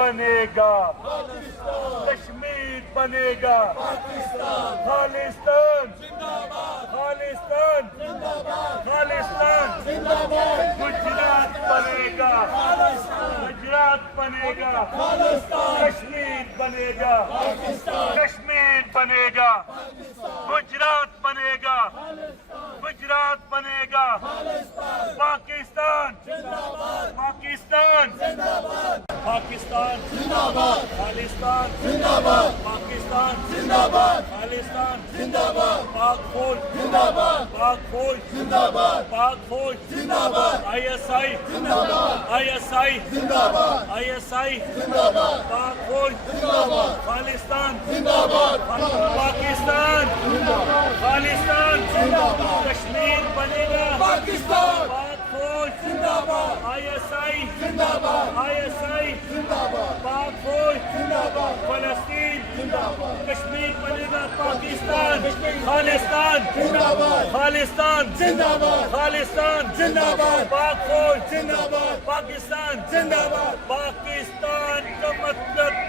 بنے گا کشمیر بنے گا خالستان خالستان خالستان گجرات بنے گا گجرات بنے گا کشمیر بنے گا کشمیر بنے گا گجرات بنے گا گجرات بنے گا پاکستان پاکستان پاکستان خالستان پاکستان خالستان پاک فوج پاک فوج پاک فوج I S I I S I I S I پاک فوج خالستان پاکستان خالستان کشمیر بنے گا پاکستان پاک فوج زندہ باد آئی ایس آئی زندہ باد آئی ایس آئی زندہ باد پاک فوج زندہ باد فلسطین زندہ باد کشمیر بنے گا پاکستان خالستان زندہ باد خالستان زندہ باد خالستان زندہ باد پاک فوج زندہ باد پاکستان زندہ باد پاکستان کا مطلب